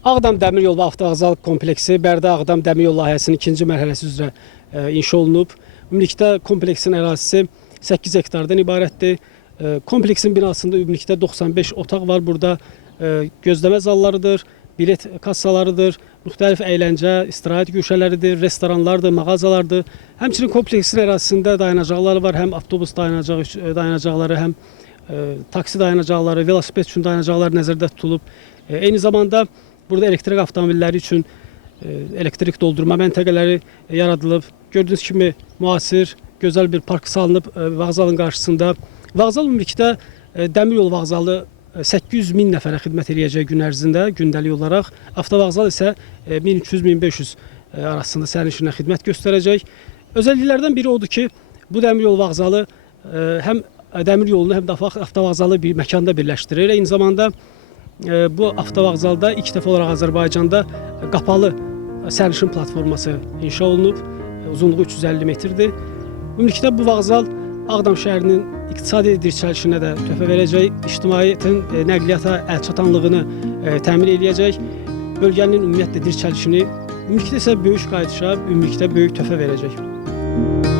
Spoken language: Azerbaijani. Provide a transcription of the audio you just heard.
Ağdam Dəmir Yolu və Avtovağzal kompleksi Bərdə-Ağdam Dəmir Yolu layihəsinin ikinci mərhələsi üzrə inşa olunub. Ümumilikdə kompleksin ərazisi 8 hektardan ibarətdir. Kompleksin binasında ümumilikdə 95 otaq var. Burada gözləmə zallarıdır, bilet kassalarıdır, müxtəlif əyləncə, istirahət güşələridir, restoranlardır, mağazalardır. Həmçinin kompleksin ərazisində dayanacaqları var. Həm avtobus dayanacaqları, həm taksi dayanacaqları, velosiped üçün dayanacaqlar nəzərdə tutulub. Eyni zamanda burada elektrik avtomobilləri üçün elektrik doldurma məntəqələri yaradılıb. Gördüyünüz kimi müasir, gözəl bir park salınıb vağzalın qarşısında. Vağzal ümumilikdə dəmir yolu vağzalı 800 min nəfərə xidmət edəcək gün ərzində, gündəlik olaraq. Avtovağzal isə 1300-1500 arasında sərnişinə xidmət göstərəcək. Özəlliklərdən biri odur ki, bu dəmir yolu vağzalı həm dəmir yolunu, həm də avtovağzalı bir məkanda birləşdirir. Eyni zamanda bu avtovağzalda ilk dəfə olaraq Azərbaycanda qapalı sərnişin platforması inşa olunub. Uzunluğu 350 metrdir. Ümumilikdə bu vağzal Ağdam şəhərinin iqtisadi dirçəlişinə də töhfə verəcək, ictimaiyyətin nəqliyyata əlçatanlığını təmin edəcək, bölgənin ümumiyyətlə dirçəlişini, ümumilikdə isə böyük qayıdışa, ümumilikdə böyük töhfə verəcək.